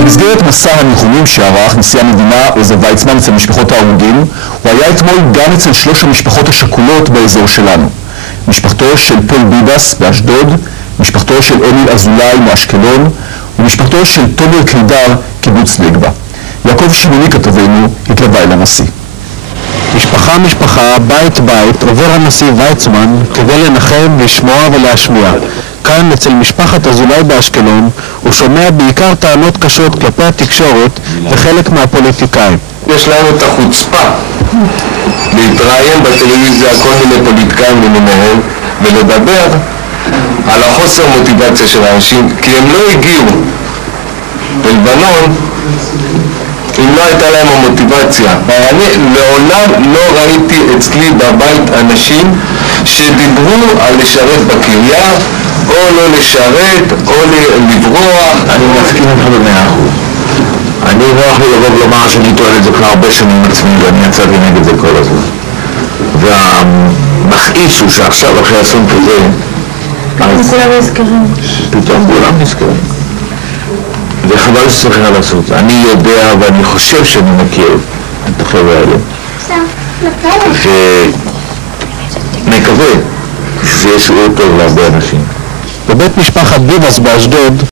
במסגרת מסע הניחומים שערך נשיא המדינה עוזר ויצמן אצל משפחות ההרוגים, הוא היה אתמול גם אצל 3 המשפחות השכולות באזור שלנו. משפחתו של פול ביבס באשדוד, משפחתו של אמיל אזולאי מאשקלון, ומשפחתו של תומר קידר קיבוץ נגבה. יעקב שמעוני כתבנו התלווה אל הנשיא. משפחה, בית עובר הנשיא ויצמן כדי לנחם, לשמוע ולהשמיע. כאן אצל משפחת אזולאי באשקלון הוא שומע בעיקר טענות קשות כלפי התקשורת וחלק מהפוליטיקאים. יש להם את החוצפה להתראיין בטלוויזיה כל מיני פוליטיקאים למיניהם ולדבר על החוסר מוטיבציה של האנשים, כי הם לא הגיעו ללבנון אם לא הייתה להם המוטיבציה. אני לעולם לא ראיתי אצלי בבית אנשים שדיברו על לשרת בקריה או לא לשרת או לברוח. אני מסכים איתך ב100%. אני לא יכול לבוא ולומר שאני טוען את זה כבר הרבה שנים עצמי, ואני יצאתי נגד זה כל הזמן. והמכעיס הוא שעכשיו אחרי אסון כזה כולם נזכרים. פתאום כולם נזכרים. וחבל שצריך לעשות. אני יודע ואני חושב שאני מכיר את החבר'ה האלה. ומקווה שזה יהיה שיעור טוב להרבה אנשים. בבית משפחת ביבס באשדוד